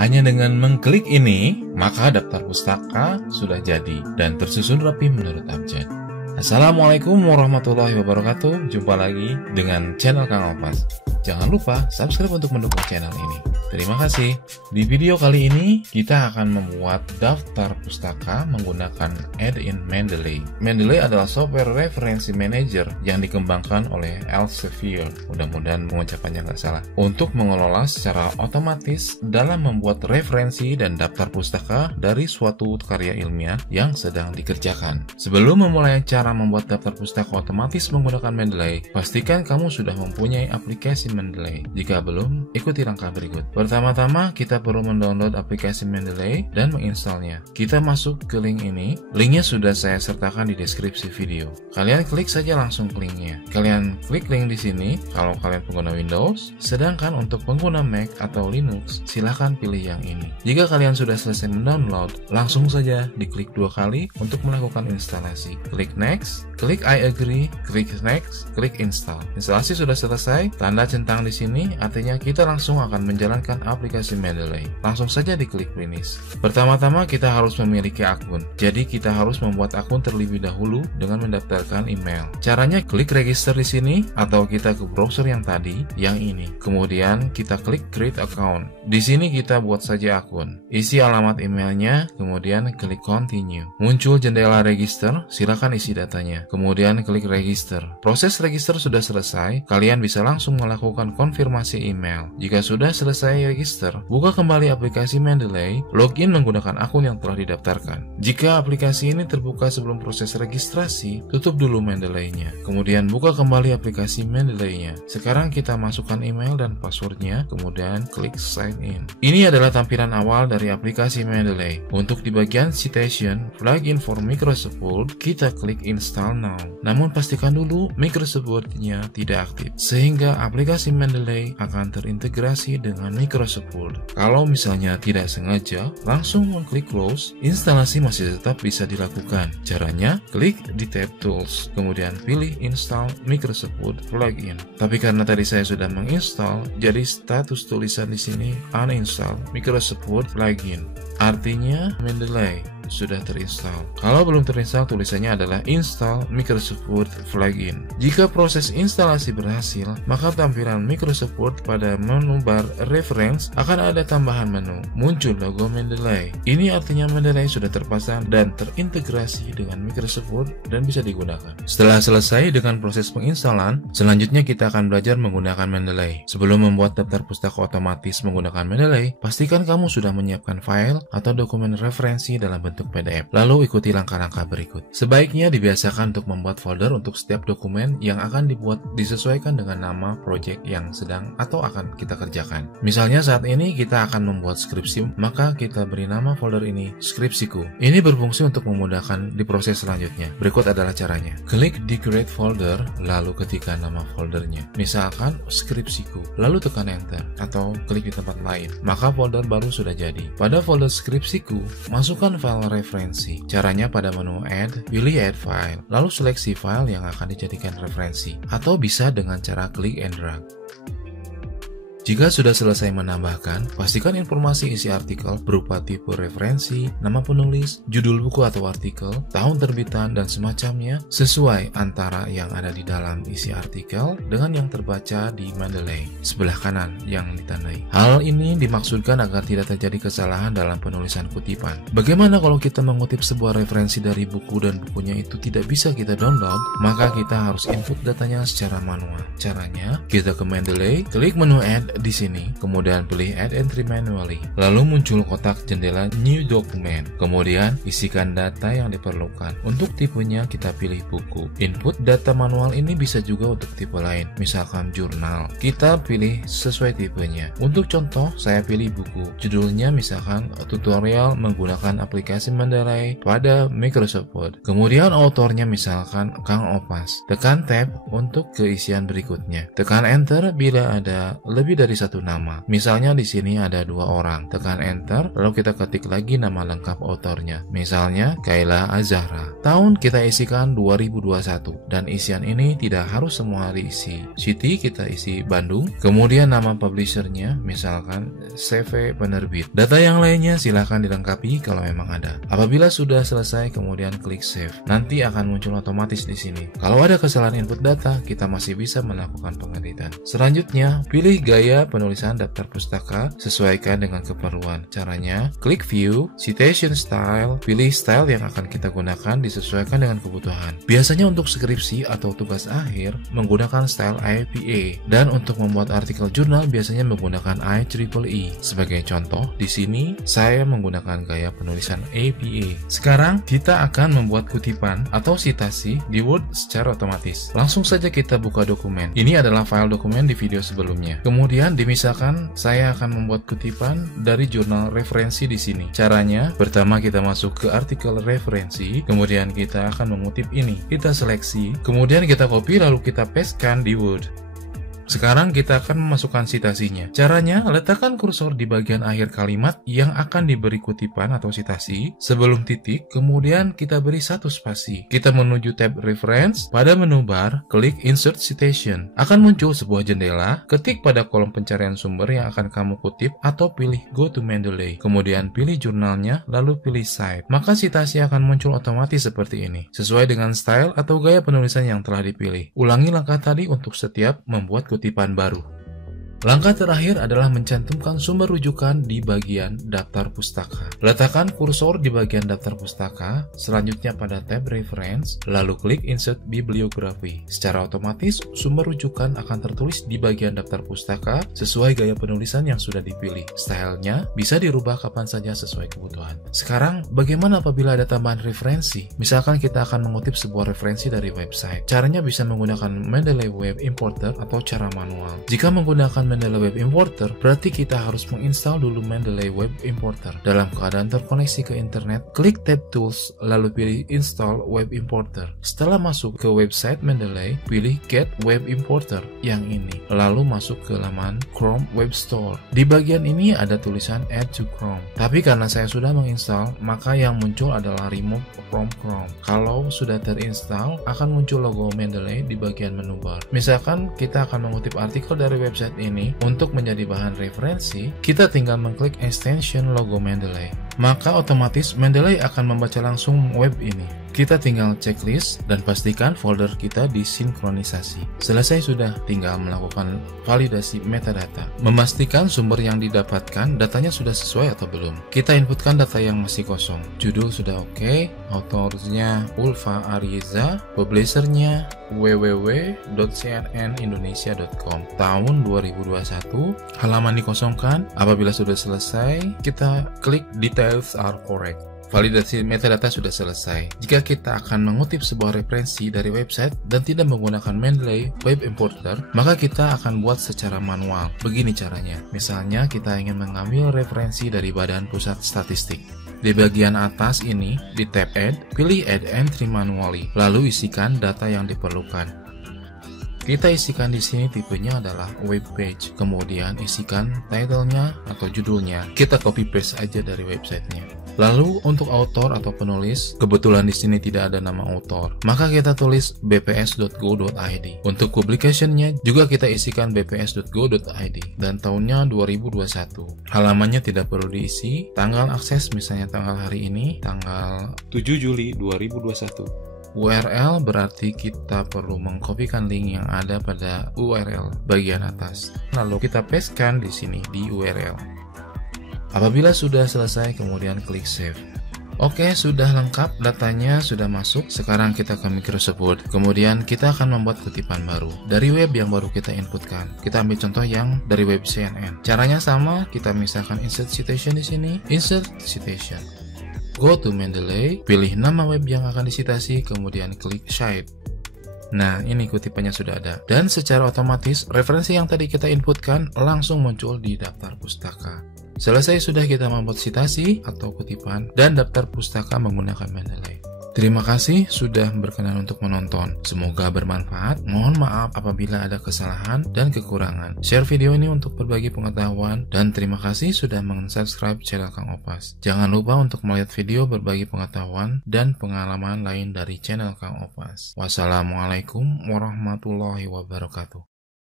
Hanya dengan mengklik ini, maka daftar pustaka sudah jadi dan tersusun rapi menurut abjad. Assalamualaikum warahmatullahi wabarakatuh. Jumpa lagi dengan channel Kang Opas. Jangan lupa subscribe untuk mendukung channel ini. Terima kasih. Di video kali ini, kita akan membuat daftar pustaka menggunakan add-in Mendeley. Mendeley adalah software referensi manager yang dikembangkan oleh Elsevier. Mudah-mudahan pengucapannya nggak salah. Untuk mengelola secara otomatis dalam membuat referensi dan daftar pustaka dari suatu karya ilmiah yang sedang dikerjakan. Sebelum memulai cara membuat daftar pustaka otomatis menggunakan Mendeley, pastikan kamu sudah mempunyai aplikasi Mendeley. Jika belum, ikuti langkah berikut. Pertama-tama, kita perlu mendownload aplikasi Mendeley dan menginstalnya. Kita masuk ke link ini. Linknya sudah saya sertakan di deskripsi video. Kalian klik saja langsung ke linknya. Kalian klik link di sini kalau kalian pengguna Windows, sedangkan untuk pengguna Mac atau Linux, silahkan pilih yang ini. Jika kalian sudah selesai mendownload, langsung saja diklik 2 kali untuk melakukan instalasi. Klik Next, klik I agree, klik Next, klik Install. Instalasi sudah selesai, tanda centang di sini artinya kita langsung akan menjalankan aplikasi Mendeley. Langsung saja diklik Finish. Pertama-tama kita harus memiliki akun. Jadi kita harus membuat akun terlebih dahulu dengan mendaftarkan email. Caranya klik register di sini atau kita ke browser yang tadi, yang ini. Kemudian kita klik Create Account. Di sini kita buat saja akun. Isi alamat emailnya, kemudian klik Continue. Muncul jendela register, silakan isi datanya. Kemudian klik Register. Proses register sudah selesai, kalian bisa langsung melakukan konfirmasi email. Jika sudah selesai register, buka kembali aplikasi Mendeley, login menggunakan akun yang telah didaftarkan. Jika aplikasi ini terbuka sebelum proses registrasi, tutup dulu Mendeley-nya. Kemudian buka kembali aplikasi Mendeley-nya. Sekarang kita masukkan email dan passwordnya, kemudian klik Sign In. Ini adalah tampilan awal dari aplikasi Mendeley. Untuk di bagian Citation, Plugin for Microsoft Word, kita klik Install Now. Namun pastikan dulu Microsoft Word-nya tidak aktif, sehingga aplikasi Mendeley akan terintegrasi dengan Microsoft Word. Kalau misalnya tidak sengaja, langsung mengklik Close, instalasi masih tetap bisa dilakukan. Caranya, klik di tab Tools, kemudian pilih Install Microsoft Word Plugin. Tapi karena tadi saya sudah menginstal, jadi status tulisan di sini Uninstall Microsoft Word Plugin. Artinya Mendeley sudah terinstall. Kalau belum terinstall, tulisannya adalah Install Microsoft Word Plugin. Jika proses instalasi berhasil, maka tampilan Microsoft Word pada menu bar Reference akan ada tambahan menu, muncul logo Mendeley. Ini artinya Mendeley sudah terpasang dan terintegrasi dengan Microsoft Word dan bisa digunakan. Setelah selesai dengan proses penginstalan, selanjutnya kita akan belajar menggunakan Mendeley. Sebelum membuat daftar pustaka otomatis menggunakan Mendeley, pastikan kamu sudah menyiapkan file atau dokumen referensi dalam bentuk PDF. Lalu ikuti langkah-langkah berikut. Sebaiknya dibiasakan untuk membuat folder untuk setiap dokumen yang akan dibuat disesuaikan dengan nama project yang sedang atau akan kita kerjakan. Misalnya saat ini kita akan membuat skripsi, maka kita beri nama folder ini Skripsiku. Ini berfungsi untuk memudahkan di proses selanjutnya. Berikut adalah caranya. Klik di Create Folder, lalu ketikkan nama foldernya. Misalkan Skripsiku, lalu tekan Enter atau klik di tempat lain. Maka folder baru sudah jadi. Pada folder Skripsiku, masukkan file referensi. Caranya pada menu Add, pilih Add File, lalu seleksi file yang akan dijadikan referensi, atau bisa dengan cara klik and drag. Jika sudah selesai menambahkan, pastikan informasi isi artikel berupa tipe referensi, nama penulis, judul buku atau artikel, tahun terbitan, dan semacamnya sesuai antara yang ada di dalam isi artikel dengan yang terbaca di Mendeley sebelah kanan yang ditandai. Hal ini dimaksudkan agar tidak terjadi kesalahan dalam penulisan kutipan. Bagaimana kalau kita mengutip sebuah referensi dari buku dan bukunya itu tidak bisa kita download? Maka kita harus input datanya secara manual. Caranya, kita ke Mendeley, klik menu Add di sini, kemudian pilih Add Entry Manually. Lalu muncul kotak jendela New Document. Kemudian isikan data yang diperlukan. Untuk tipenya kita pilih buku. Input data manual ini bisa juga untuk tipe lain, misalkan jurnal. Kita pilih sesuai tipenya. Untuk contoh, saya pilih buku. Judulnya misalkan tutorial menggunakan aplikasi Mendeley pada Microsoft Word. Kemudian autornya misalkan Kang Opas. Tekan Tab untuk keisian berikutnya. Tekan Enter bila ada lebih dari satu nama. Misalnya di sini ada 2 orang. Tekan enter, lalu kita ketik lagi nama lengkap autornya. Misalnya Kayla Azahra. Tahun kita isikan 2021 dan isian ini tidak harus semua diisi. City kita isi Bandung. Kemudian nama publishernya misalkan CV penerbit. Data yang lainnya silahkan dilengkapi kalau memang ada. Apabila sudah selesai kemudian klik save. Nanti akan muncul otomatis di sini. Kalau ada kesalahan input data, kita masih bisa melakukan pengeditan. Selanjutnya, pilih gaya penulisan daftar pustaka, sesuaikan dengan keperluan. Caranya, klik view, citation style, pilih style yang akan kita gunakan disesuaikan dengan kebutuhan. Biasanya untuk skripsi atau tugas akhir menggunakan style IPA, dan untuk membuat artikel jurnal biasanya menggunakan IEEE. Sebagai contoh, di sini saya menggunakan gaya penulisan APA. Sekarang kita akan membuat kutipan atau sitasi di Word secara otomatis. Langsung saja kita buka dokumen. Ini adalah file dokumen di video sebelumnya. Kemudian misalkan saya akan membuat kutipan dari jurnal referensi di sini. Caranya, pertama kita masuk ke artikel referensi, kemudian kita akan mengutip ini. Kita seleksi, kemudian kita copy lalu kita pastekan di Word. Sekarang kita akan memasukkan sitasinya. Caranya, letakkan kursor di bagian akhir kalimat yang akan diberi kutipan atau sitasi sebelum titik, kemudian kita beri 1 spasi. Kita menuju tab Reference, pada menu bar, klik Insert Citation. Akan muncul sebuah jendela, ketik pada kolom pencarian sumber yang akan kamu kutip atau pilih Go to Mendeley. Kemudian pilih jurnalnya, lalu pilih Cite. Maka sitasi akan muncul otomatis seperti ini, sesuai dengan style atau gaya penulisan yang telah dipilih. Ulangi langkah tadi untuk setiap membuat kutipan baru. Langkah terakhir adalah mencantumkan sumber rujukan di bagian daftar pustaka. Letakkan kursor di bagian daftar pustaka, selanjutnya pada tab Reference, lalu klik Insert Bibliography. Secara otomatis, sumber rujukan akan tertulis di bagian daftar pustaka sesuai gaya penulisan yang sudah dipilih. Stylenya bisa dirubah kapan saja sesuai kebutuhan. Sekarang, bagaimana apabila ada tambahan referensi? Misalkan kita akan mengutip sebuah referensi dari website. Caranya bisa menggunakan Mendeley Web Importer atau cara manual. Jika menggunakan Mendeley Web Importer, berarti kita harus menginstal dulu Mendeley Web Importer. Dalam keadaan terkoneksi ke internet, klik tab Tools, lalu pilih Install Web Importer. Setelah masuk ke website Mendeley, pilih Get Web Importer yang ini. Lalu masuk ke laman Chrome Web Store. Di bagian ini ada tulisan Add to Chrome. Tapi karena saya sudah menginstal, maka yang muncul adalah Remove from Chrome. Kalau sudah terinstall, akan muncul logo Mendeley di bagian menu bar. Misalkan kita akan mengutip artikel dari website ini untuk menjadi bahan referensi, kita tinggal mengklik extension logo Mendeley. Maka otomatis Mendeley akan membaca langsung web ini. Kita tinggal checklist dan pastikan folder kita disinkronisasi. Selesai sudah, tinggal melakukan validasi metadata. Memastikan sumber yang didapatkan datanya sudah sesuai atau belum. Kita inputkan data yang masih kosong. Judul sudah oke, autornya Ulfa Ariza, publishernya www.cnnindonesia.com, tahun 2021, halaman dikosongkan. Apabila sudah selesai, kita klik Details are correct. Validasi metadata sudah selesai. Jika kita akan mengutip sebuah referensi dari website dan tidak menggunakan Mendeley Web Importer, maka kita akan buat secara manual. Begini caranya. Misalnya kita ingin mengambil referensi dari Badan Pusat Statistik. Di bagian atas ini, di tab Add, pilih Add Entry Manually, lalu isikan data yang diperlukan. Kita isikan di sini tipenya adalah web page, kemudian isikan title-nya atau judulnya. Kita copy paste aja dari websitenya. Lalu untuk author atau penulis, kebetulan di sini tidak ada nama author, maka kita tulis bps.go.id. Untuk publication-nya juga kita isikan bps.go.id dan tahunnya 2021. Halamannya tidak perlu diisi, tanggal akses misalnya tanggal hari ini, tanggal 7 Juli 2021. URL berarti kita perlu mengkopikan link yang ada pada URL bagian atas. Lalu kita pastekan di sini di URL. Apabila sudah selesai, kemudian klik Save. Oke, sudah lengkap, datanya sudah masuk. Sekarang kita ke Microsoft Word. Kemudian kita akan membuat kutipan baru dari web yang baru kita inputkan. Kita ambil contoh yang dari web CNN. Caranya sama, kita misalkan Insert Citation di sini. Insert Citation. Go to Mendeley, pilih nama web yang akan disitasi, kemudian klik Cite. Nah, ini kutipannya sudah ada. Dan secara otomatis, referensi yang tadi kita inputkan langsung muncul di daftar pustaka. Selesai sudah kita membuat sitasi atau kutipan dan daftar pustaka menggunakan Mendeley. Terima kasih sudah berkenan untuk menonton. Semoga bermanfaat. Mohon maaf apabila ada kesalahan dan kekurangan. Share video ini untuk berbagi pengetahuan dan terima kasih sudah mensubscribe channel Kang Opas. Jangan lupa untuk melihat video berbagi pengetahuan dan pengalaman lain dari channel Kang Opas. Wassalamualaikum warahmatullahi wabarakatuh.